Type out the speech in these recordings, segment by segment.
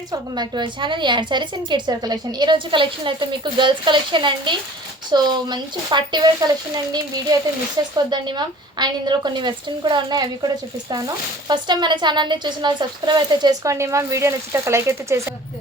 Friends, welcome back to our channel ad sarees and kids wear collection. ఈ రోజు collection అయితే మీకు గర్ల్స్ కలెక్షన్ అండి. సో మంచి పార్టీ వేర్ కలెక్షన్ అండి. వీడియో అయితే మిస్ చేసుకోవద్దండి మ్యామ్. అండ్ ఇందులో కొన్ని వెస్ట్రన్ కూడా ఉన్నాయి, అవి కూడా చూపిస్తాను. ఫస్ట్ టైం మన ఛానల్ని చూసిన వాళ్ళు సబ్స్క్రైబ్ అయితే చేసుకోండి మ్యామ్. వీడియో నచ్చితే ఒక లైక్ అయితే చేసేయండి.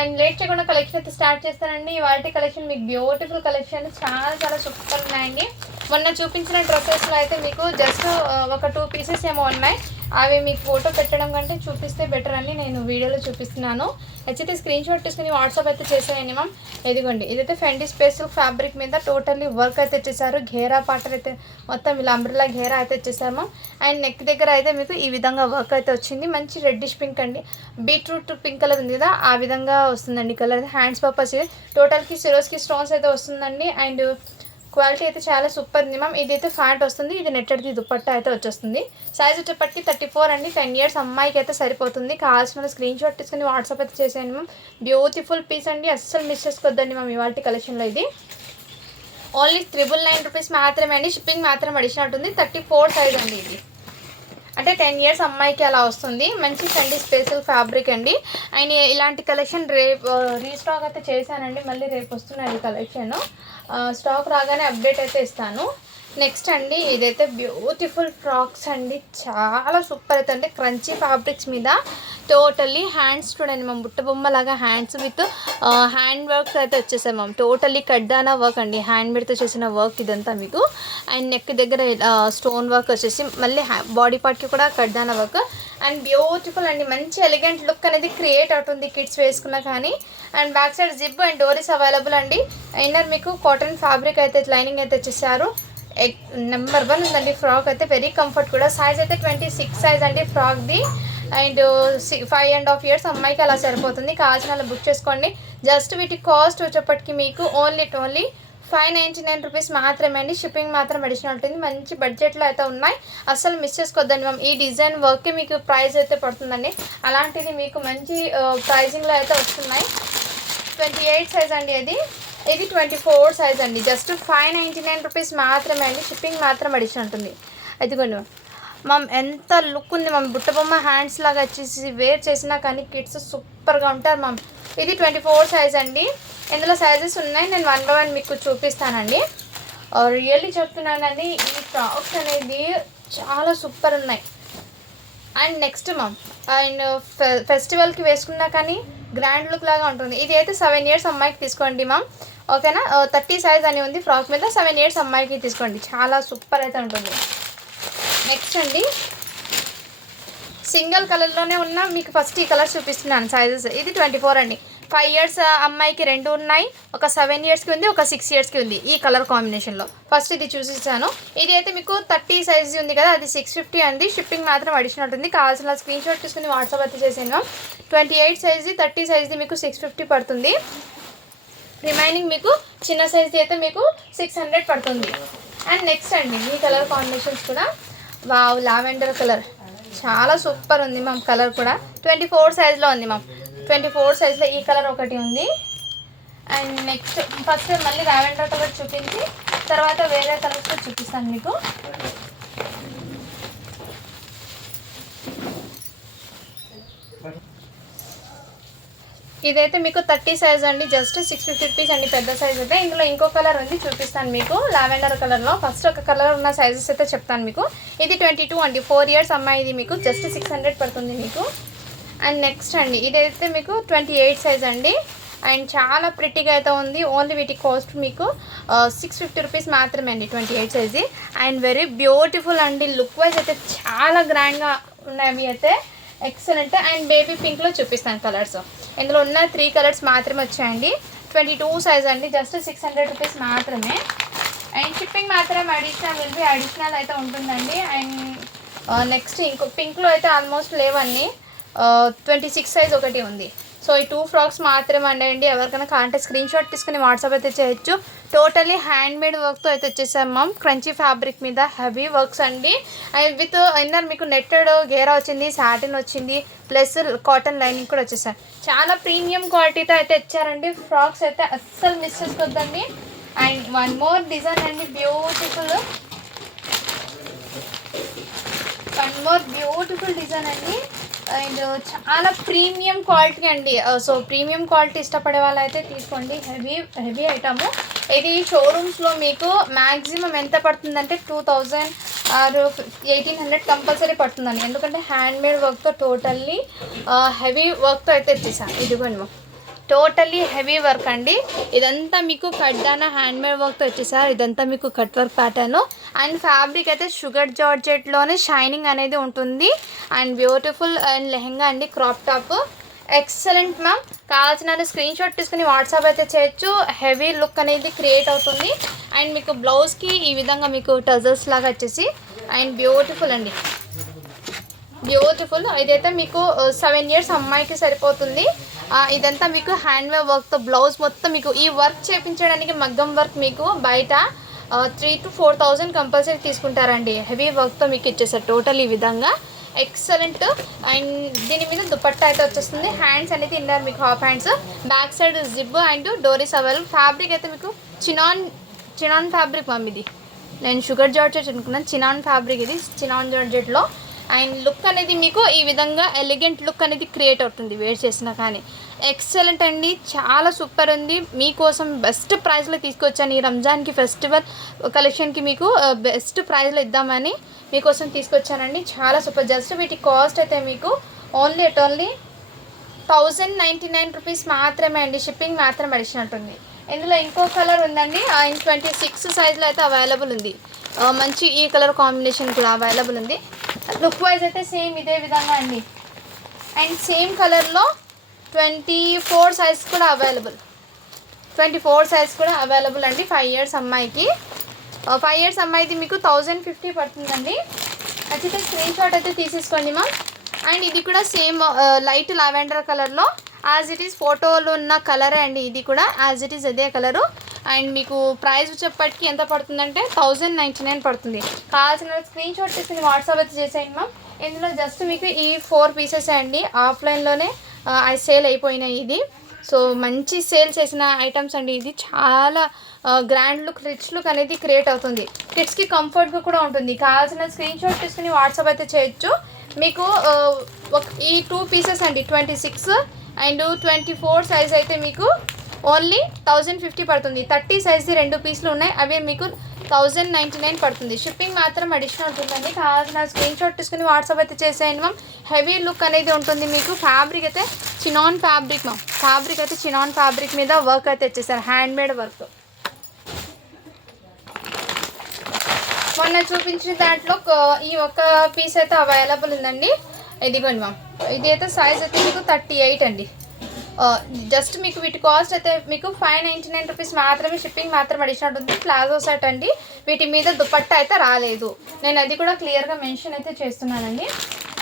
అండ్ లేట్ చేయకుండా కలెక్షన్ అయితే స్టార్ట్ చేస్తానండి. వాటి కలెక్షన్ మీకు బ్యూటిఫుల్ కలెక్షన్, చాలా సూపర్ ఉన్నాయండి. మొన్న చూపించిన డ్రెస్సెస్లో అయితే మీకు జస్ట్ ఒక 2 పీసెస్ ఏమో ఉన్నాయి. అవి మీకు ఫోటో పెట్టడం కంటే చూపిస్తే బెటర్ అని నేను వీడియోలో చూపిస్తున్నాను. నచ్చితే స్క్రీన్ షాట్ తీసుకుని వాట్సాప్ అయితే చేసేయండి మ్యామ్. ఇదిగోండి, ఇదైతే ఫెండీ స్పెషల్ ఫ్యాబ్రిక్ మీద టోటల్లీ వర్క్ అయితే ఇచ్చేసారు. ఘేరా పాటర్ అయితే మొత్తం ఇలా అంబ్రెల్లా ఘేరా అయితే ఇచ్చేసారు మ్యామ్. అండ్ నెక్ దగ్గర అయితే మీకు ఈ విధంగా వర్క్ అయితే వచ్చింది. మంచి రెడ్డిష్ పింక్ అండి, బీట్రూట్ పింక్ కలర్ ఉంది కదా, ఆ విధంగా వస్తుందండి కలర్. హ్యాండ్స్ పర్పస్ టోటల్కి సిరోస్కి స్టోన్స్ అయితే వస్తుందండి. అండ్ క్వాలిటీ అయితే చాలా సూపర్ ఉంది మ్యామ్. ఇదైతే ఫ్యాంట్ వస్తుంది, ఇది నెట్టెడ్ది దుపట్టా అయితే వచ్చేస్తుంది. సైజ్ వచ్చేప్పటికి 34 అండి. 10 years అమ్మాయికి అయితే సరిపోతుంది. కావాల్సిన స్క్రీన్ షాట్ తీసుకుని వాట్సాప్ అయితే చేసేయండి మ్యామ్. బ్యూటిఫుల్ పీస్ అండి, అస్సలు మిస్ చేసుకోవద్దండి మ్యామ్. ఇవాళ కలెక్షన్లో ఇది ఓన్లీ 999 రూపీస్ మాత్రమే అండి. షిప్పింగ్ మాత్రం అడిషనల్ ఉంటుంది. 34 సైజ్ అండి. ఇది అంటే 10 years అమ్మాయికి అలా వస్తుంది. మంచి ఫెండీ స్పెషల్ ఫ్యాబ్రిక్ అండి. అండ్ ఇలాంటి కలెక్షన్ రేపు రీస్టాక్ అయితే చేశానండి. మళ్ళీ రేపు వస్తున్నాయి ఈ కలెక్షన్. స్టాక్ రాగానే అప్డేట్ అయితే ఇస్తాను. నెక్స్ట్ అండి, ఇదైతే బ్యూటిఫుల్ ఫ్రాక్స్ అండి. చాలా సూపర్ అయితే అండి. క్రంచీ ఫ్యాబ్రిక్స్ మీద టోటల్లీ హ్యాండ్స్ చూడండి మ్యామ్. బుట్ట బొమ్మలాగా హ్యాండ్స్ విత్ హ్యాండ్ వర్క్స్ అయితే వచ్చేసాయి మ్యామ్. టోటల్లీ కడ్డానా వర్క్ అండి, హ్యాండ్ మేడ్తో చేసిన వర్క్ ఇదంతా మీకు. అండ్ నెక్ దగ్గర స్టోన్ వర్క్ వచ్చేసి మళ్ళీ బాడీ పార్ట్కి కూడా కడ్డానా వర్క్. అండ్ బ్యూటిఫుల్ అండి, మంచి ఎలిగెంట్ లుక్ అనేది క్రియేట్ అవుతుంది కిడ్స్ వేసుకున్నా కానీ. And back side zip and డోరీస్ అవైలబుల్ అండి. ఇన్నర్ మీకు కాటన్ ఫ్యాబ్రిక్ అయితే లైనింగ్ అయితే వచ్చేసారు. నెంబర్ 1 ఉందండి ఫ్రాక్ అయితే. వెరీ కంఫర్ట్ కూడా. సైజ్ అయితే 26 సైజ్ అండి ఫ్రాక్ది. అండ్ 5.5 years అమ్మాయికి అలా సరిపోతుంది. కావాల్సిన అలా బుక్ చేసుకోండి. జస్ట్ వీటి కాస్ట్ వచ్చేప్పటికి మీకు ఓన్లీ 599 రూపీస్ మాత్రమే అండి. షిప్పింగ్ మాత్రం అడిషనల్ ఉంటుంది. మంచి బడ్జెట్లో అయితే ఉన్నాయి, అస్సలు మిస్ చేసుకోవద్దండి మ్యామ్. ఈ డిజైన్ వర్క్కి మీకు ప్రైస్ అయితే పడుతుందండి. అలాంటిది మీకు మంచి ప్రైజింగ్లో అయితే వస్తున్నాయి. 28 సైజ్ అండి. ఇది 24 సైజ్ అండి. జస్ట్ 599 రూపీస్ మాత్రమే అండి. షిప్పింగ్ మాత్రం అడిషనల్ ఉంటుంది. అదిగోండి మ్యామ్, ఎంత లుక్ ఉంది మ్యామ్. బుట్టబొమ్మ హ్యాండ్స్ లాగా వచ్చేసి వేర్ చేసినా కానీ కిడ్స్ సూపర్గా ఉంటారు మ్యామ్. ఇది 24 సైజ్ అండి. ఇందులో సైజెస్ ఉన్నాయి, నేను 1 by 1 మీకు చూపిస్తానండి. రియల్లీ చెప్తున్నానండి, ఈ ఫ్రాక్స్ అనేది చాలా సూపర్ ఉన్నాయి. అండ్ నెక్స్ట్ మ్యామ్, అండ్ ఫెస్టివల్కి వేసుకున్నా కానీ గ్రాండ్ లుక్ లాగా ఉంటుంది. ఇది అయితే 7 years అమ్మాయికి తీసుకోండి మ్యామ్. ఓకేనా. 30 సైజ్ అని ఉంది ఫ్రాక్ మీద. 7 years అమ్మాయికి తీసుకోండి, చాలా సూపర్ అయితే ఉంటుంది. నెక్స్ట్ అండి, సింగిల్ కలర్లోనే ఉన్న మీకు ఫస్ట్ ఈ కలర్స్ చూపిస్తున్నాను సైజెస్. ఇది 24 అండి. 5 years అమ్మాయికి 2 ఉన్నాయి, ఒక 7 yearsకి ఉంది, ఒక 6 yearsకి ఉంది. ఈ కలర్ కాంబినేషన్లో ఫస్ట్ ఇది చూసిస్తాను. ఇది అయితే మీకు 30 సైజ్ ఉంది కదా, అది 650 అండి. షిప్పింగ్ మాత్రం అడిషనల్ ఉంటుంది. కావాల్సిన స్క్రీన్ షాట్ తీసుకుని వాట్సాప్ అయితే చేసాను. 28 సైజ్ది 30 సైజ్ది మీకు 650 పడుతుంది. రిమైనింగ్ మీకు చిన్న సైజ్ది అయితే మీకు 600 పడుతుంది. అండ్ నెక్స్ట్ అండి, ఈ కలర్ కాంబినేషన్స్ కూడా వావ్, లావెండర్ కలర్ చాలా సూపర్ ఉంది మ్యామ్. కలర్ కూడా 24 సైజ్లో ఉంది మ్యామ్. 24 సైజ్లో ఈ కలర్ ఒకటి ఉంది. అండ్ నెక్స్ట్ ఫస్ట్ మళ్ళీ లావెండర్ కలర్ చూపించి తర్వాత వేరే కలర్స్ చూపిస్తాను మీకు. ఇదైతే మీకు 30 సైజ్ అండి. జస్ట్ 650 రూపీస్ అండి పెద్ద సైజ్ అయితే. ఇందులో ఇంకో కలర్ ఉంది, చూపిస్తాను మీకు. లావెండర్ కలర్లో ఫస్ట్ ఒక కలర్ ఉన్న సైజెస్ అయితే చెప్తాను మీకు. ఇది 22 అండి. 4 years అమ్మాయి. ఇది మీకు జస్ట్ 600 పడుతుంది మీకు. అండ్ నెక్స్ట్ అండి, ఇదైతే మీకు 28 సైజ్ అండి. అండ్ చాలా ప్రిటీగా అయితే ఉంది. ఓన్లీ వీటి కాస్ట్ మీకు 650 రూపీస్ మాత్రమే అండి. 28 సైజ్. అండ్ వెరీ బ్యూటిఫుల్ అండి. లుక్ వైజ్ అయితే చాలా గ్రాండ్గా ఉన్నాయి అవి అయితే. ఎక్సలెంట్. అండ్ బేబీ పింక్లో చూపిస్తాను కలర్స్. ఇందులో ఉన్న 3 కలర్స్ మాత్రమే వచ్చాయండి. 22 సైజ్ అండి. జస్ట్ 600 రూపీస్ మాత్రమే. అండ్ షిప్పింగ్ మాత్రం అడిషనల్ అయితే ఉంటుందండి. అండ్ నెక్స్ట్ ఇంకో పింక్లో అయితే ఆల్మోస్ట్ లేవన్నీ. 26 సైజ్ ఒకటి ఉంది. సో ఈ 2 ఫ్రాక్స్ మాత్రమే అండి. ఎవరికైనా కాంటే స్క్రీన్ షాట్ తీసుకుని వాట్సాప్ అయితే చేయొచ్చు. టోటలీ హ్యాండ్ మేడ్ వర్క్తో అయితే వచ్చేసాం మ్యామ్. క్రంచీ ఫ్యాబ్రిక్ మీద హెవీ వర్క్స్ అండి. అండ్ విత్ ఇన్నర్ మీకు నెట్టెడ్ గేరా వచ్చింది, సాటిన్ వచ్చింది, ప్లస్ కాటన్ లైనింగ్ కూడా వచ్చేసారు. చాలా ప్రీమియం క్వాలిటీతో అయితే ఇచ్చారండి. ఫ్రాక్స్ అయితే అస్సలు మిస్ చేసుకోవద్దండి. అండ్ 1 more డిజైన్ అండి, బ్యూటిఫుల్. 1 more బ్యూటిఫుల్ డిజైన్ అండి. అండ్ చాలా ప్రీమియం క్వాలిటీ అండి. సో ప్రీమియం క్వాలిటీ ఇష్టపడే వాళ్ళైతే తీసుకోండి. Heavy heavy item. ఇది షోరూమ్స్లో మీకు మ్యాక్సిమం ఎంత పడుతుందంటే 2000 ఆర్ 1800 కంపల్సరీ పడుతుందండి. ఎందుకంటే హ్యాండ్మేడ్ వర్క్తో టోటల్లీ హెవీ వర్క్తో అయితే ఇచ్చేసాను. ఇదిగోండి టోటల్లీ హెవీ వర్క్ అండి. ఇదంతా మీకు కడ్డాన హ్యాండ్మేడ్ వర్క్తో వచ్చేసారు. ఇదంతా మీకు cut work pattern and fabric అయితే షుగర్ జార్జెట్లోనే షైనింగ్ అనేది ఉంటుంది. అండ్ బ్యూటిఫుల్ అండ్ లెహెంగా అండి, క్రాప్ టాప్ ఎక్సలెంట్ మ్యామ్. కావాల్సిన స్క్రీన్ షాట్ తీసుకుని వాట్సాప్ అయితే చేయొచ్చు. హెవీ లుక్ అనేది క్రియేట్ అవుతుంది. అండ్ మీకు బ్లౌజ్కి ఈ విధంగా మీకు టజల్స్ లాగా వచ్చేసి అండ్ బ్యూటిఫుల్ అండి, బ్యూటిఫుల్. ఇదైతే మీకు 7 years అమ్మాయికి సరిపోతుంది. ఇదంతా మీకు హ్యాండ్మేడ్ వర్క్తో బ్లౌజ్ మొత్తం మీకు ఈ వర్క్ చేయించడానికి మగ్గం వర్క్ మీకు బయట 3,000 to 4,000 కంపల్సరీ తీసుకుంటారండి. హెవీ వర్క్తో మీకు ఇచ్చేసారు టోటల్ ఈ విధంగా ఎక్సలెంట్. అండ్ దీని మీద దుపట్టా అయితే వచ్చేస్తుంది. హ్యాండ్స్ అనేది ఇన్నారు మీకు half hands, back side zip and డోరీస్ అవైలబుల్. ఫ్యాబ్రిక్ అయితే మీకు చినాన్ ఫ్యాబ్రిక్ మమ్. ఇది నేను షుగర్ జార్జెట్ అనుకున్నాను, చినాన్ ఫ్యాబ్రిక్ ఇది చినాన్ జార్జెట్లో. అండ్ లుక్ అనేది మీకు ఈ విధంగా ఎలిగెంట్ లుక్ అనేది క్రియేట్ అవుతుంది వేర్ చేసినా కానీ. ఎక్సలెంట్ అండి, చాలా సూపర్ ఉంది. మీకోసం బెస్ట్ ప్రైస్లో తీసుకొచ్చాను. ఈ రంజాన్కి ఫెస్టివల్ కలెక్షన్కి మీకు బెస్ట్ ప్రైస్లో ఇద్దామని మీకోసం తీసుకొచ్చానండి. చాలా సూపర్. జస్ట్ వీటి కాస్ట్ అయితే మీకు ఓన్లీ 1099 రూపీస్ మాత్రమే అండి. షిప్పింగ్ మాత్రం అడిషన్ ఉంటుంది. ఇందులో ఇంకో కలర్ ఉందండి, 26 సైజ్లో అయితే అవైలబుల్ ఉంది. మంచి ఈ కలర్ కాంబినేషన్ కూడా అవైలబుల్ ఉంది. లుక్ వైజ్ అయితే సేమ్ ఇదే విధంగా అండి. అండ్ సేమ్ కలర్లో 24 సైజ్ కూడా అవైలబుల్. 24 సైజ్ కూడా అవైలబుల్ అండి. 5 years అమ్మాయికి, 5 years అమ్మాయిది మీకు 1050 పడుతుందండి. నచ్చితే స్క్రీన్ షాట్ అయితే తీసేసుకోండి మ్యామ్. అండ్ ఇది కూడా సేమ్ లైట్ లావెండర్ కలర్లో యాజ్ ఇట్ ఈస్ ఫోటోలో ఉన్న కలరే అండి. ఇది కూడా యాజ్ ఇట్ ఈస్ అదే కలరు. అండ్ మీకు ప్రైస్ వచ్చేప్పటికి ఎంత పడుతుందంటే 1099 పడుతుంది. కావాల్సిన స్క్రీన్ షాట్ తీసుకుని వాట్సాప్ అయితే చేసేయండి మ్యామ్. ఇందులో జస్ట్ మీకు ఈ 4 పీసెస్ అండి. ఆఫ్లైన్లోనే సేల్ అయిపోయినాయి ఇది. సో మంచి సేల్ చేసిన ఐటమ్స్ అండి. ఇది చాలా గ్రాండ్ లుక్, రిచ్ లుక్ అనేది క్రియేట్ అవుతుంది. కిడ్స్కి కంఫర్ట్గా కూడా ఉంటుంది. కావాల్సిన స్క్రీన్ షాట్ తీసుకుని వాట్సాప్ అయితే చేయొచ్చు. మీకు ఈ 2 పీసెస్ అండి 26 అండ్ 24 సైజ్ అయితే మీకు ఓన్లీ 1050 పడుతుంది. 30 సైజ్ది 2 పీసులు ఉన్నాయి, అవి మీకు 1099 పడుతుంది. షిప్పింగ్ మాత్రం అడిషనల్ ఉంటుందండి. కావాల్సిన స్క్రీన్ షాట్ తీసుకుని వాట్సాప్ అయితే చేసేయండి మ్యామ్. హెవీ లుక్ అనేది ఉంటుంది మీకు. ఫ్యాబ్రిక్ అయితే చినాన్ ఫ్యాబ్రిక్ మ్యామ్. ఫ్యాబ్రిక్ అయితే చినాన్ ఫ్యాబ్రిక్ మీద వర్క్ అయితే వచ్చేసారు, హ్యాండ్మేడ్ వర్క్. మొన్న చూపించిన దాంట్లో ఈ ఒక్క పీస్ అయితే అవైలబుల్ ఉందండి. ఇదిగోండి మ్యామ్. ఇది అయితే సైజ్ అయితే మీకు 38 అండి. జస్ట్ మీకు వీటి కాస్ట్ అయితే మీకు 599 రూపీస్ మాత్రమే. షిప్పింగ్ మాత్రం అడిషనల్ ఉంటుంది. ప్లాజో సెట్ అండి. వీటి మీద దుపట్టా అయితే రాలేదు. నేను అది కూడా క్లియర్గా మెన్షన్ అయితే చేస్తున్నానండి.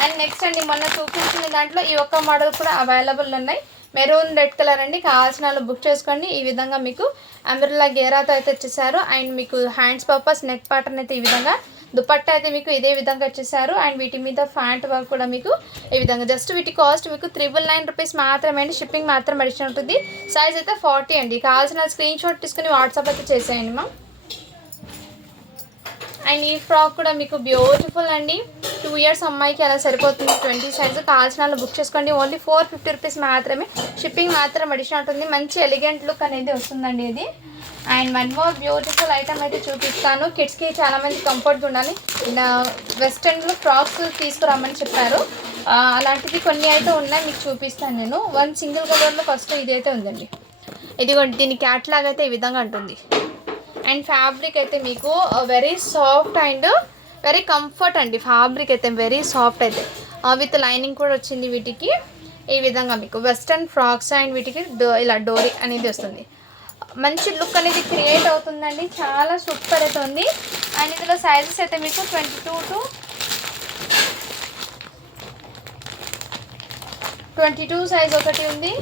అండ్ నెక్స్ట్ అండి, మొన్న చూపించిన దాంట్లో ఈ ఒక్క మోడల్ కూడా అవైలబుల్ ఉన్నాయి. మెరూన్ రెడ్ కలర్ అండి. కావాల్సిన వాళ్ళు బుక్ చేసుకోండి. ఈ విధంగా మీకు అంబ్రెల్లా గేరాతో అయితే వచ్చేసారు. అండ్ మీకు హ్యాండ్స్ పర్పస్ నెక్ ప్యాటర్న్ అయితే ఈ విధంగా, దుపట్టా అయితే మీకు ఇదే విధంగా వచ్చేసారు. అండ్ వీటి మీద ఫ్యాంట్ వర్క్ కూడా మీకు ఈ విధంగా. జస్ట్ వీటి కాస్ట్ మీకు 999 రూపీస్ మాత్రమే అండి. షిప్పింగ్ మాత్రం అడిషనల్ ఉంటుంది. సైజ్ అయితే 40 అండి. కావాల్సిన స్క్రీన్ షాట్ తీసుకుని వాట్సాప్ అయితే చేసేయండి మ్యామ్. అండ్ ఈ ఫ్రాక్ కూడా మీకు బ్యూటిఫుల్ అండి. 2 years అమ్మాయికి అలా సరిపోతుంది. 20 సైజు. కావాల్సిన వాళ్ళు బుక్ చేసుకోండి. ఓన్లీ 450 రూపీస్ మాత్రమే. షిప్పింగ్ మాత్రం అడిషనల్ ఉంటుంది. మంచి ఎలిగెంట్ లుక్ అనేది వస్తుందండి ఇది. And one more beautiful item అయితే చూపిస్తాను. కిడ్స్కి చాలామంది కంఫర్ట్గా ఉండాలి, వెస్ట్రన్లో ఫ్రాక్స్ తీసుకురమ్మని చెప్పారు. అలాంటివి కొన్ని అయితే ఉన్నాయి, మీకు చూపిస్తాను నేను. వన్ సింగిల్ కలర్లో ఫస్ట్ ఇది అయితే ఉందండి. ఇదిగోండి, దీని క్యాట్లాగ్ అయితే ఈ విధంగా ఉంటుంది. అండ్ ఫ్యాబ్రిక్ అయితే మీకు very soft and very comfort అండి. ఫ్యాబ్రిక్ అయితే వెరీ సాఫ్ట్ అయితే విత్ లైనింగ్ కూడా వచ్చింది వీటికి. ఈ విధంగా మీకు వెస్ట్రన్ ఫ్రాక్స్ అండ్ వీటికి ఇలా డోరీ అనేది వస్తుంది. మంచి లుక్ అనేది క్రియేట్ అవుతుందండి. చాలా సూపర్ అయితే ఉంది. అండ్ ఇందులో సైజెస్ అయితే మీకు 22 సైజ్ ఒకటి ఉంది,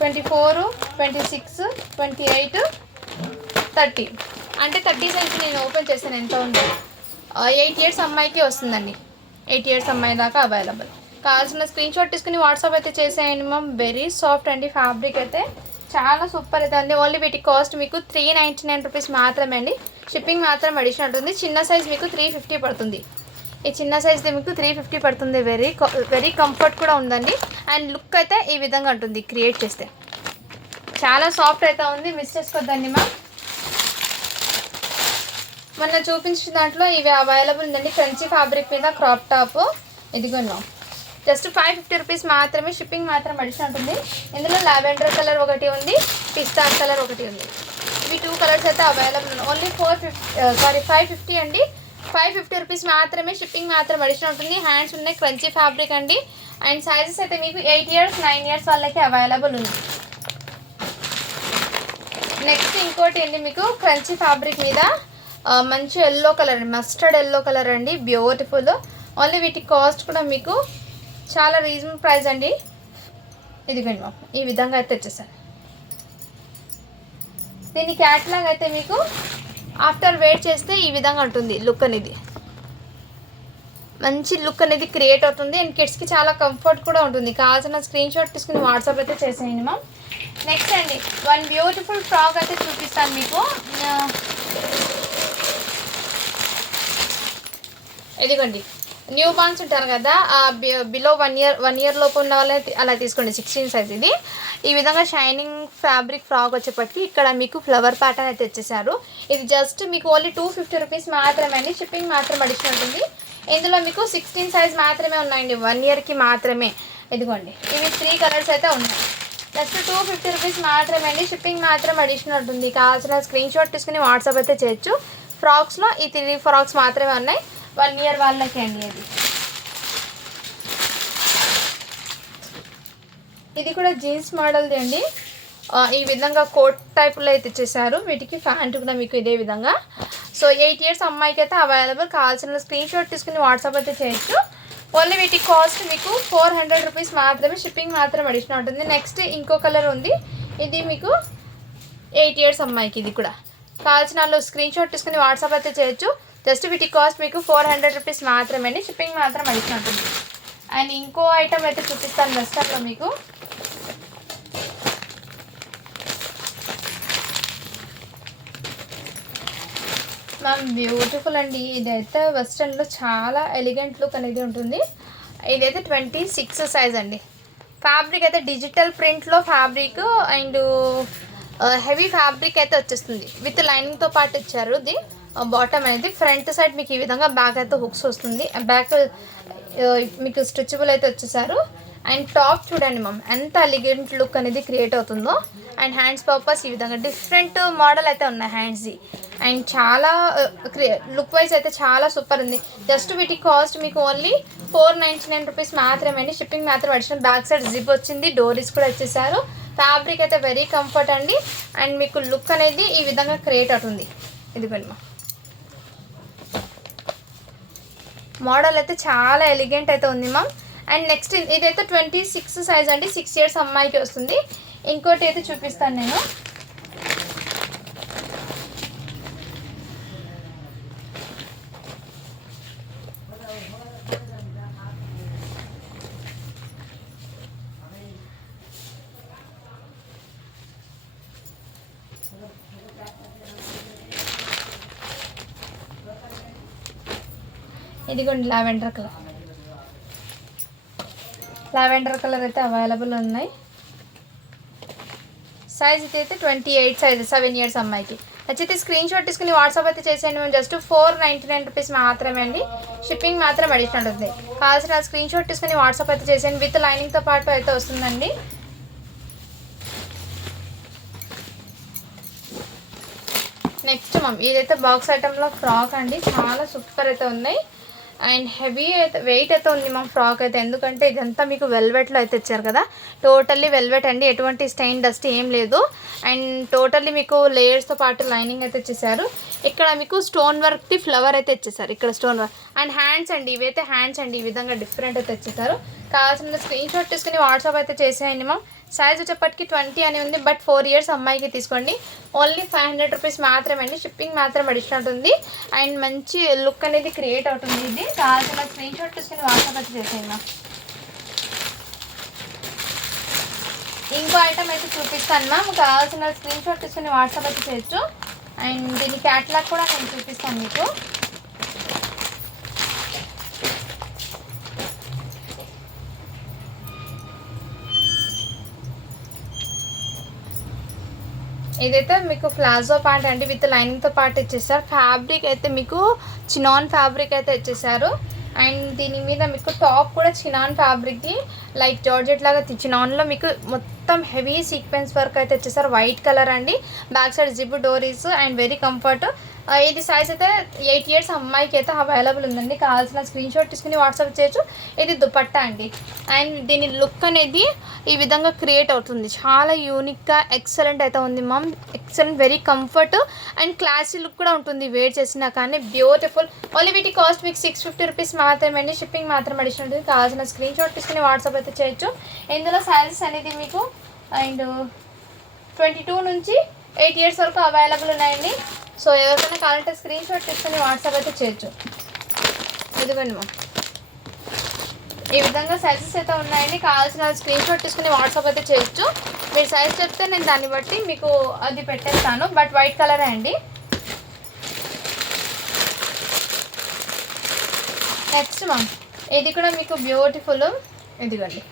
24, 26, 28, 30. అంటే 30 సైజ్ నేను ఓపెన్ చేస్తాను ఎంత ఉంది. 8 years అమ్మాయికి వస్తుందండి. 8 years అమ్మాయి దాకా అవైలబుల్. కావాల్సిన స్క్రీన్ షాట్ తీసుకుని వాట్సాప్ అయితే చేసేయండి మ్యామ్. వెరీ సాఫ్ట్ అండి. ఫ్యాబ్రిక్ అయితే చాలా సూపర్ అయితే అండి. ఓన్లీ వీటి కాస్ట్ మీకు 399 రూపీస్ మాత్రమే అండి. షిప్పింగ్ మాత్రం అడిషనల్ ఉంటుంది. చిన్న సైజ్ మీకు 350 పడుతుంది. ఈ చిన్న సైజ్ది మీకు 350 పడుతుంది. వెరీ కంఫర్ట్ కూడా ఉందండి. అండ్ లుక్ అయితే ఈ విధంగా ఉంటుంది క్రియేట్ చేస్తే. చాలా సాఫ్ట్ అయితే ఉంది, మిస్ చేసుకోవద్దండి మా. మొన్న చూపించిన దాంట్లో ఇవి అవైలబుల్ ఉందండి. ఫ్రెంచీ ఫ్యాబ్రిక్ మీద క్రాప్ టాప్. ఇదిగోండి జస్ట్ 550 రూపీస్ మాత్రమే. షిప్పింగ్ మాత్రం అడిషన్ ఉంటుంది. ఇందులో లావెండర్ కలర్ ఒకటి ఉంది, పిస్తా కలర్ ఒకటి ఉంది. ఇవి 2 కలర్స్ అయితే అవైలబుల్ ఉన్నాయి. ఓన్లీ 550 అండి. 550 రూపీస్ మాత్రమే. షిప్పింగ్ మాత్రం అడిషన్ ఉంటుంది. హ్యాండ్స్ ఉన్నాయి, క్రంచీ ఫ్యాబ్రిక్ అండి. అండ్ సైజెస్ అయితే మీకు 8 ఇయర్స్ 9 ఇయర్స్ వాళ్ళకి అవైలబుల్ ఉంది. నెక్స్ట్ ఇంకోటి అండి, మీకు క్రంచీ ఫ్యాబ్రిక్ మీద మంచి yellow colour, mustard yellow colour అండి, బ్యూటిఫుల్. ఓన్లీ వీటి కాస్ట్ కూడా మీకు చాలా రీజనబుల్ ప్రైస్ అండి. ఇదిగోండి ఈ విధంగా అయితే వచ్చేసాను. దీని క్యాట్లాగ్ అయితే మీకు ఆఫ్టర్ వెయిట్ చేస్తే ఈ విధంగా ఉంటుంది లుక్ అనేది. మంచి లుక్ అనేది క్రియేట్ అవుతుంది. అండ్ కిడ్స్కి చాలా కంఫర్ట్ కూడా ఉంటుంది. కావాల్సిన స్క్రీన్ షాట్ తీసుకుని వాట్సాప్ అయితే చేసేయండి మ్యామ్. నెక్స్ట్ అండి, వన్ బ్యూటిఫుల్ ఫ్రాక్ అయితే చూపిస్తాను మీకు. ఇదిగోండి న్యూ బార్న్స్ ఉంటారు కదా, బిలో 1 ఇయర్ లోపు ఉన్న వాళ్ళని అలా తీసుకోండి. 16 సైజ్. ఇది ఈ విధంగా షైనింగ్ ఫ్యాబ్రిక్ ఫ్రాక్ వచ్చేప్పటికి ఇక్కడ మీకు ఫ్లవర్ ప్యాటర్న్ అయితే తెచ్చేసారు. ఇది జస్ట్ మీకు ఓన్లీ 250 రూపీస్ మాత్రమే అండి. షిప్పింగ్ మాత్రం అడిషన్ ఉంటుంది. ఇందులో మీకు 16 సైజ్ మాత్రమే ఉన్నాయండి, 1 ఇయర్కి మాత్రమే. ఇదిగోండి ఇవి 3 కలర్స్ అయితే ఉన్నాయి. జస్ట్ 250 రూపీస్ మాత్రమే అండి. షిప్పింగ్ మాత్రం అడిషనల్ ఉంటుంది. కావాల్సిన స్క్రీన్ షాట్ తీసుకుని వాట్సాప్ అయితే చేయొచ్చు. ఫ్రాక్స్లో ఈ 3 ఫ్రాక్స్ మాత్రమే ఉన్నాయి, 1 ఇయర్ వాళ్ళకి అండి. ఇది కూడా జీన్స్ మోడల్ది అండి. ఈ విధంగా కోట్ టైప్లో అయితే ఇచ్చేసారు. వీటికి ప్యాంట్ కూడా మీకు ఇదే విధంగా. సో 8 ఇయర్స్ అమ్మాయికి అయితే అవైలబుల్. కావాల్సిన స్క్రీన్ షాట్ తీసుకుని వాట్సాప్ అయితే చేయొచ్చు. ఓన్లీ వీటి కాస్ట్ మీకు 400 రూపీస్ మాత్రమే. షిప్పింగ్ మాత్రం అడిషనల్ ఉంటుంది. నెక్స్ట్ ఇంకో కలర్ ఉంది, ఇది మీకు 8 ఇయర్స్ అమ్మాయికి. ఇది కూడా కావాల్సిన వాళ్ళు స్క్రీన్ షాట్ తీసుకుని వాట్సాప్ అయితే చేయొచ్చు. జస్ట్ వీటి కాస్ట్ మీకు 400 రూపీస్ మాత్రమే అండి. షిప్పింగ్ మాత్రం అడిషనల్ ఉంటుంది. అండ్ ఇంకో ఐటమ్ అయితే చూపిస్తాను వెస్టర్న్లో మీకు. మ్యామ్ బ్యూటిఫుల్ అండి. ఇదైతే వెస్టర్న్లో చాలా ఎలిగెంట్ లుక్ అనేది ఉంటుంది. ఇదైతే 26 సైజ్ అండి. ఫ్యాబ్రిక్ అయితే డిజిటల్ ప్రింట్లో ఫ్యాబ్రిక్ అండ్ హెవీ ఫ్యాబ్రిక్ అయితే వచ్చేస్తుంది. విత్ లైనింగ్తో పాటు ఇచ్చారు. ఇది బాటమ్ అనేది. ఫ్రంట్ సైడ్ మీకు ఈ విధంగా బ్యాక్ అయితే హుక్స్ వస్తుంది. బ్యాక్ మీకు స్ట్రెచబుల్ అయితే వచ్చేసారు. అండ్ టాప్ చూడండి మ్యామ్ ఎంత ఎలిగెంట్ లుక్ అనేది క్రియేట్ అవుతుందో. అండ్ హ్యాండ్స్ పర్పస్ ఈ విధంగా డిఫరెంట్ మోడల్ అయితే ఉన్నాయి హ్యాండ్స్ది. అండ్ చాలా లుక్ వైజ్ అయితే చాలా సూపర్ ఉంది. జస్ట్ వీటి కాస్ట్ మీకు ఓన్లీ 499 రూపీస్ మాత్రమే అండి. షిప్పింగ్ మాత్రం అడిషనల్. బ్యాక్ సైడ్ జిప్ వచ్చింది, డోరీస్ కూడా వచ్చేసారు. ఫ్యాబ్రిక్ అయితే వెరీ కంఫర్ట్ అండి. అండ్ మీకు లుక్ అనేది ఈ విధంగా క్రియేట్ అవుతుంది. ఇదిగోండి మా మోడల్ అయితే చాలా ఎలిగెంట్ అయితే ఉంది మ్యామ్. అండ్ నెక్స్ట్ ఇదైతే 26 సైజ్ అండి. 6 ఇయర్స్ అమ్మాయికి వస్తుంది. ఇంకోటి అయితే చూపిస్తాను నేను. ఇదిగోండి లావెండర్ కలర్ అయితే అవైలబుల్ ఉన్నాయి. సైజ్ అయితే 28 సైజ్, 7 ఇయర్స్ అమ్మాయికి. నచ్చితే స్క్రీన్ షాట్ తీసుకుని వాట్సాప్ అయితే చేసేయండి. మేము జస్ట్ 499 రూపీస్ మాత్రమే అండి. షిప్పింగ్ మాత్రం అడిషనల్ ఉంటుంది. కావాల్సిన స్క్రీన్ షాట్ తీసుకుని వాట్సాప్ అయితే చేసేయండి. విత్ లైనింగ్తో పాటు అయితే వస్తుందండి. నెక్స్ట్ మ్యామ్ ఇదైతే బాక్స్ ఐటెంలో ఫ్రాక్ అండి. చాలా సూపర్ అయితే ఉన్నాయి. అండ్ హెవీ అయితే వెయిట్ అయితే ఉంది మ్యామ్ ఫ్రాక్ అయితే. ఎందుకంటే ఇదంతా మీకు వెల్వెట్లో అయితే ఇచ్చారు కదా, టోటల్లీ వెల్వెట్ అండి. ఎటువంటి స్టెయిన్ డస్ట్ ఏం లేదు. అండ్ టోటల్లీ మీకు లేయర్స్తో పాటు లైనింగ్ అయితే ఇచ్చేసారు. ఇక్కడ మీకు స్టోన్ వర్క్ది ఫ్లవర్ అయితే ఇచ్చేసారు. ఇక్కడ స్టోన్ వర్క్. అండ్ హ్యాండ్స్ అండి, ఇవైతే హ్యాండ్స్ అండి. ఈ విధంగా డిఫరెంట్ అయితే ఇచ్చేసారు. కావాల్సిన స్క్రీన్ షాట్ తీసుకుని వాట్సాప్ అయితే చేసేయండి మ్యామ్. సైజ్ వచ్చేప్పటికి 20 అని ఉంది. బట్ 4 ఇయర్స్ అమ్మాయికి తీసుకోండి. ఓన్లీ 500 రూపీస్ మాత్రమే అండి. షిప్పింగ్ మాత్రం అడిషనల్ ఉంది. అండ్ మంచి లుక్ అనేది క్రియేట్ అవుతుంది. ఇది కావాల్సిన స్క్రీన్ షాట్ తీసుకుని వాట్సాప్ అయితే చేసేయండి మ్యామ్. ఇంకో ఐటమ్ అయితే చూపిస్తాను మ్యామ్. కావాల్సిన స్క్రీన్ షాట్ తీసుకుని వాట్సాప్ అయితే చేయొచ్చు. అండ్ దీని క్యాట్లాగ్ కూడా నేను చూపిస్తాను మీకు. ఇదైతే మీకు ప్లాజో ప్యాంట్ అండి విత్ లైనింగ్తో పాటు ఇచ్చేసారు. ఫ్యాబ్రిక్ అయితే మీకు చినాన్ ఫ్యాబ్రిక్ అయితే ఇచ్చేసారు. అండ్ దీని మీద మీకు టాప్ కూడా చినాన్ ఫ్యాబ్రిక్ది లైక్ జార్జెట్ లాగా చినాన్లో మీకు మొత్తం హెవీ సీక్వెన్స్ వర్క్ అయితే ఇచ్చేసారు. వైట్ కలర్ అండి. బ్యాక్ సైడ్ జిప్ డోరీస్ అండ్ వెరీ కంఫర్ట్. ఇది సైజ్ అయితే 8 years అమ్మాయికి అయితే అవైలబుల్ ఉందండి. కావాల్సిన స్క్రీన్ షాట్ తీసుకుని వాట్సాప్ చేయొచ్చు. ఇది దుపట్టా అండి. అండ్ దీని లుక్ అనేది ఈ విధంగా క్రియేట్ అవుతుంది. చాలా యూనిక్గా ఎక్సలెంట్ అయితే ఉంది ma'am. Excellent, very comfort and classy look కూడా ఉంటుంది వేర్ చేసినా కానీ. బ్యూటిఫుల్. ఓన్లీ వీటి కాస్ట్ మీకు 650 రూపీస్ మాత్రమే అండి. షిప్పింగ్ మాత్రం అడిషనల్ ఉంటుంది. కావాల్సిన స్క్రీన్ షాట్ తీసుకుని వాట్సాప్ అయితే చేయొచ్చు. ఇందులో సైజెస్ అనేది మీకు అండ్ 22 నుంచి 8 years వరకు అవైలబుల్ ఉన్నాయండి. సో ఎవరికైనా కావాలంటే స్క్రీన్ షాట్ తీసుకుని వాట్సాప్ అయితే చేయొచ్చు. ఇదిగోండి మా ఈ విధంగా సైజెస్ అయితే ఉన్నాయండి. కావాల్సిన స్క్రీన్ షాట్ తీసుకుని వాట్సాప్ అయితే చేయొచ్చు. మీరు సైజ్ చెప్తే నేను దాన్ని బట్టి మీకు అది పెట్టేస్తాను. బట్ వైట్ కలరే అండి. నెక్స్ట్ మ్యామ్ ఇది కూడా మీకు బ్యూటిఫుల్. ఇదిగోండి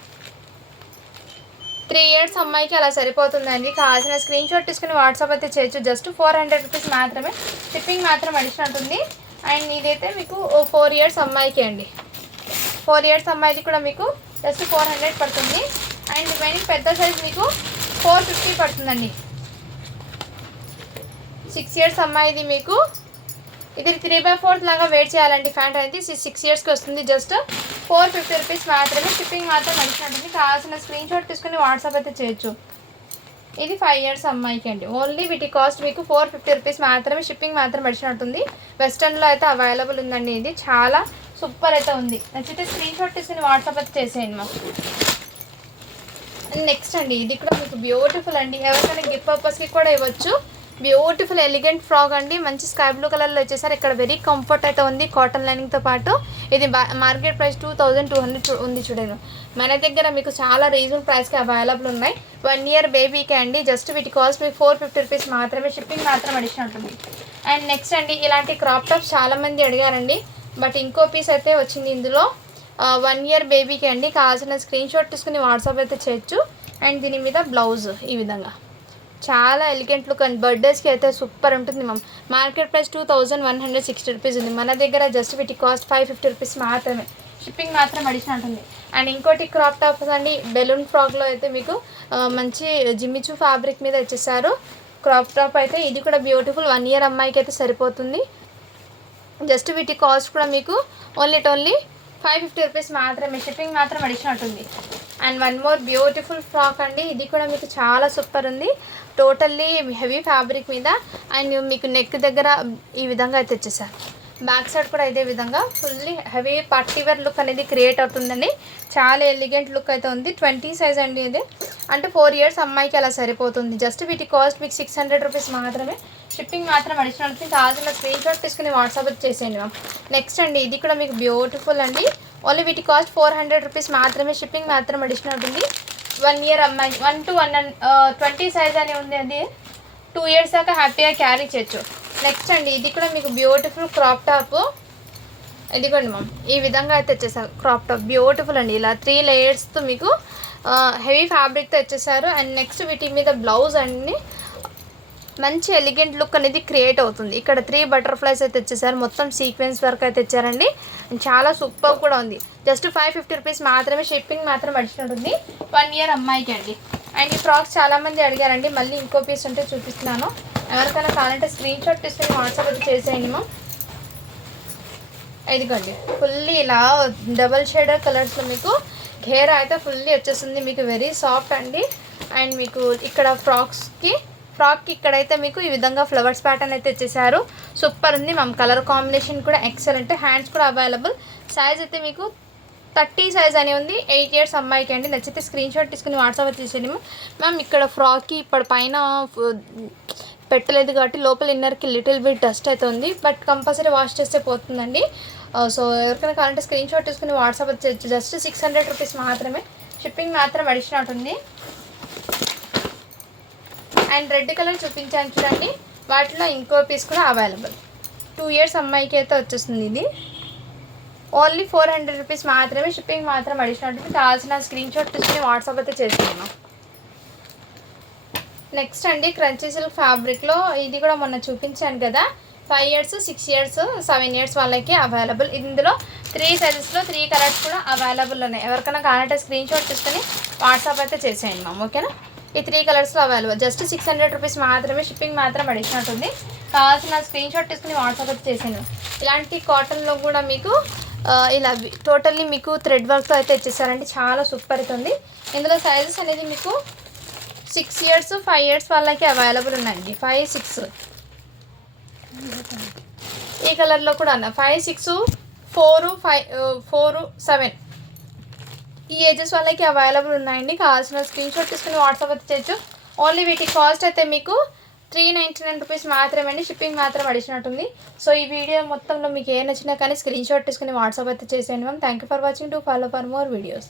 3 years అమ్మాయికి అలా సరిపోతుందండి. కావాల్సిన స్క్రీన్ షాట్ తీసుకుని వాట్సాప్ అయితే చేయొచ్చు. జస్ట్ 400 రూపీస్ మాత్రమే. షిప్పింగ్ మాత్రం అడిషనల్ ఉంటుంది. అండ్ ఇదైతే మీకు 4 years అమ్మాయికి అండి. 4 years అమ్మాయికి కూడా మీకు జస్ట్ 400 పడుతుంది. అండ్ రిమైనింగ్ పెద్ద సైజ్ మీకు 450 పడుతుందండి. 6 years అమ్మాయిది మీకు ఇది 3/4 లాగా వెయిట్ చేయాలండి. ఫ్యాంట్ అనేది 6 yearsకి వస్తుంది. జస్ట్ 450 రూపీస్ మాత్రమే. షిప్పింగ్ మాత్రం అడిషనల్ ఉంటుంది. కావాల్సిన స్క్రీన్ షాట్ తీసుకుని వాట్సాప్ అయితే చేయొచ్చు. ఇది 5 years అమ్మాయికి అండి. ఓన్లీ వీటి కాస్ట్ మీకు 450 రూపీస్ మాత్రమే. షిప్పింగ్ మాత్రం అడిషనల్ ఉంటుంది. వెస్టర్న్లో అయితే అవైలబుల్ ఉందండి. ఇది చాలా సూపర్ అయితే ఉంది. నచ్చితే స్క్రీన్ షాట్ తీసుకుని వాట్సాప్ అయితే చేసేయండి మాకు. నెక్స్ట్ అండి ఇది కూడా మీకు బ్యూటిఫుల్ అండి. ఎవరికైనా గిఫ్ట్ పర్పస్కి కూడా ఇవ్వచ్చు. బ్యూటిఫుల్ ఎలిగెంట్ ఫ్రాక్ అండి. మంచి స్కై బ్లూ కలర్లో వచ్చేసారు. ఇక్కడ వెరీ కంఫర్ట్ అయితే ఉంది కాటన్ లైనింగ్తో పాటు. ఇది మార్కెట్ ప్రైస్ 2200 ఉంది చూడండి. మన దగ్గర మీకు చాలా రీజనబుల్ ప్రైస్కి అవైలబుల్ ఉన్నాయి. 1 year బేబీకే అండి. జస్ట్ వీటి కాస్ట్ మీకు 450 రూపీస్ మాత్రమే. షిప్పింగ్ మాత్రం అడిషనల్ ఉంటుంది. అండ్ నెక్స్ట్ అండి ఇలాంటి క్రాప్ టాప్స్ చాలామంది అడిగారండి. బట్ ఇంకో పీస్ అయితే వచ్చింది ఇందులో. 1 year బేబీకి అండి. కావాల్సిన స్క్రీన్ షాట్ తీసుకుని వాట్సాప్ అయితే చేయొచ్చు. అండ్ దీని మీద బ్లౌజ్ ఈ విధంగా చాలా ఎలిగెంట్ లుక్ అండ్ బర్త్డేస్కి అయితే సూపర్ ఉంటుంది మ్యామ్. మార్కెట్ ప్రైస్ 2160 రూపీస్ ఉంది. మన దగ్గర జస్ట్ వీటి కాస్ట్ 550 రూపీస్ మాత్రమే. షిప్పింగ్ మాత్రం అడిషనల్ ఉంటుంది. అండ్ ఇంకోటి క్రాప్ టాప్స్ అండి. బెలూన్ ఫ్రాక్లో అయితే మీకు మంచి జిమ్మిచూ ఫ్యాబ్రిక్ మీద ఇచ్చేసారు. క్రాప్ టాప్ అయితే ఇది కూడా బ్యూటిఫుల్. 1 year అమ్మాయికి అయితే సరిపోతుంది. జస్ట్ వీటి కాస్ట్ కూడా మీకు ఓన్లీ 550 రూపీస్ మాత్రమే. షిప్పింగ్ మాత్రం అడిషనల్ ఉంటుంది. అండ్ 1 more బ్యూటిఫుల్ ఫ్రాక్ అండి. ఇది కూడా మీకు చాలా సూపర్ ఉంది. టోటల్లీ హెవీ ఫ్యాబ్రిక్ మీద అండ్ మీకు నెక్ దగ్గర ఈ విధంగా అయితే వచ్చేసారు. బ్యాక్ సైడ్ కూడా ఇదే విధంగా ఫుల్లీ హెవీ పార్టీవేర్ లుక్ అనేది క్రియేట్ అవుతుందండి. చాలా ఎలిగెంట్ లుక్ అయితే ఉంది. 20 size అండి ఇది. అంటే 4 years అమ్మాయికి అలా సరిపోతుంది. జస్ట్ వీటి కాస్ట్ మీకు 600 రూపీస్ మాత్రమే. షిప్పింగ్ మాత్రం అడిషనల్ ఉంటుంది. కావాల్సిన స్క్రీన్ షాట్ తీసుకుని వాట్సాప్ చేసేయండి మ్యామ్. నెక్స్ట్ అండి ఇది కూడా మీకు బ్యూటిఫుల్ అండి. ఓన్లీ వీటి కాస్ట్ 400 రూపీస్ మాత్రమే. షిప్పింగ్ మాత్రం అడిషనల్ ఉంటుంది. 1 year అమ్మాయి 1 to 20 size అని ఉంది. అది 2 years దాకా హ్యాపీగా క్యారీ చేయొచ్చు. నెక్స్ట్ అండి ఇది కూడా మీకు బ్యూటిఫుల్ క్రాప్ టాప్. ఇదిగోండి మ్యామ్ ఈ విధంగా అయితే వచ్చేసారు. క్రాప్ టాప్ బ్యూటిఫుల్ అండి. ఇలా 3 layers మీకు హెవీ ఫ్యాబ్రిక్తో వచ్చేసారు. అండ్ నెక్స్ట్ వీటి మీద బ్లౌజ్ అన్ని మంచి ఎలిగెంట్ లుక్ అనేది క్రియేట్ అవుతుంది. ఇక్కడ 3 butterflies అయితే వచ్చేసారు. మొత్తం సీక్వెన్స్ వర్క్ అయితే ఇచ్చారండి. చాలా సూపర్ కూడా ఉంది. జస్ట్ 550 రూపీస్ మాత్రమే. షిప్పింగ్ మాత్రం అడిషనల్ ఉంటుంది. 1 year అమ్మాయికి అండి. అండ్ ఈ ఫ్రాక్స్ చాలామంది అడిగారండి. మళ్ళీ ఇంకో పీస్ ఉంటే చూపిస్తున్నాను. ఎవరికైనా కావాలంటే స్క్రీన్ షాట్ తీసుకుని వాట్సాప్ అయితే చేసేయండి మ్యామ్. ఇదిగోండి ఫుల్లీ ఇలా డబల్ షేడర్ కలర్స్లో మీకు ఘేరా అయితే ఫుల్లీ వచ్చేస్తుంది. మీకు వెరీ సాఫ్ట్ అండి. అండ్ మీకు ఇక్కడ ఫ్రాక్కి ఇక్కడైతే మీకు ఈ విధంగా ఫ్లవర్స్ ప్యాటర్న్ అయితే వచ్చేసారు. సూపర్ ఉంది మ్యామ్. కలర్ కాంబినేషన్ కూడా ఎక్సలెంట్. హ్యాండ్స్ కూడా అవైలబుల్. సైజ్ అయితే మీకు 30 size అని ఉంది. 8 years అమ్మాయికి అండి. నచ్చితే స్క్రీన్ షాట్ తీసుకుని వాట్సాప్ చేసేయండి మ్యామ్. ఇక్కడ ఫ్రాక్కి ఇప్పుడు పైన పెట్టలేదు కాబట్టి లోపల ఇన్నర్కి లిటిల్ బిట్ డస్ట్ అయితే ఉంది. బట్ కంపల్సరీ వాష్ చేస్తే పోతుందండి. సో ఎవరికైనా కావాలంటే స్క్రీన్ షాట్ తీసుకుని వాట్సాప్ వచ్చేయచ్చు. జస్ట్ 600 రూపీస్ మాత్రమే. షిప్పింగ్ మాత్రం అడిషనల్ ఉంటుంది. అండ్ రెడ్ కలర్ చూపించాను చూడండి. వాటిలో ఇంకో పీస్ కూడా అవైలబుల్. 2 years అమ్మాయికి అయితే వచ్చేస్తుంది. ఇది ఓన్లీ 400 రూపీస్ మాత్రమే. షిప్పింగ్ మాత్రం అడిషనల్ ఉంటుంది. కావాల్సిన స్క్రీన్ షాట్ తీసుకుని వాట్సాప్ అయితే చేస్తున్నాను. నెక్స్ట్ అండి క్రంచీ సిల్క్ ఫ్యాబ్రిక్లో ఇది కూడా మొన్న చూపించాను కదా, 5 years 6 years 7 years వాళ్ళకి అవైలబుల్. ఇందులో 3 సైజెస్లో 3 కలర్స్ కూడా అవైలబుల్ ఉన్నాయి. ఎవరికైనా కావాలంటే స్క్రీన్ షాట్ తీసుకొని వాట్సాప్ అయితే చేసేయండి మ్యామ్, ఓకేనా. ఈ 3 కలర్స్లో అవైలబుల్, జస్ట్ 600 రూపీస్ మాత్రమే, షిప్పింగ్ మాత్రం అడిషనల్ ఉంటుంది. కావాల్సిన స్క్రీన్ షాట్ తీసుకుని వాట్సాప్ అయితే చేసాను. ఇలాంటి కాటన్లో కూడా మీకు ఇలా టోటల్లీ మీకు థ్రెడ్ వర్క్తో అయితే ఇచ్చేసారండి, చాలా సూపర్ అవుతుంది. ఇందులో సైజెస్ అనేది మీకు 6 years 5 years వాళ్ళకి అవైలబుల్ ఉన్నాయండి. 5 6 ఈ కలర్లో కూడా అన్న 5 6 4 5 4 7 ఈ ఏజెస్ వాళ్ళకి అవైలబుల్ ఉన్నాయండి. కావాల్సిన స్క్రీన్ షాట్ తీసుకుని వాట్సాప్ అయితే చేయొచ్చు. ఓన్లీ వీటి కాస్ట్ అయితే మీకు 399 రూపీస్ మాత్రమే అండి, షిప్పింగ్ మాత్రం అడిషనల్ ఉంది. సో ఈ వీడియో మొత్తంలో మీకు ఏ నచ్చినా కానీ స్క్రీన్ షాట్ తీసుకుని వాట్సాప్ అయితే చేసేయండి ma'am. Thank you for watching. To follow for more videos.